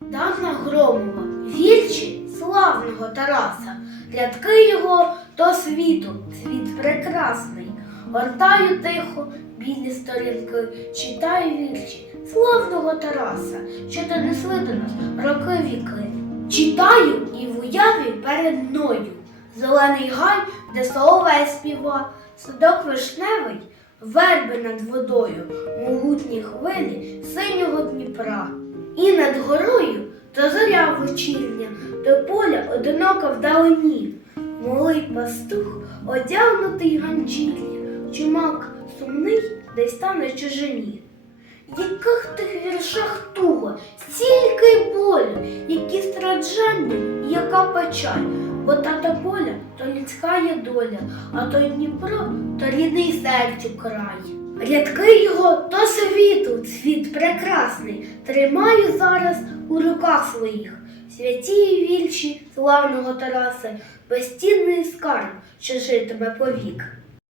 Дана Громова, вірші славного Тараса, рядки його до світу, світ прекрасний. Гортаю тихо білі сторінки, читаю вірші славного Тараса, що донесли до нас роки віки. Читаю і в уяві перед мною зелений гай, де соловей співа, садок вишневий, верби над водою, могутні хвилі синього Дніпра. І над горою то зоря вечірня, то поля одинока вдалині. Малий пастух, одягнутий ганчір'я, чумак сумний десь там на чужині. Яких тих віршах туго, стільки болю, які бо тата поля то людська є доля, а то Дніпро то рідний серцю край. Рядки його то світу, світ прекрасний, тримаю зараз у руках своїх. Святі вірші славного Тараса, безцінний скарб, що житиме повік.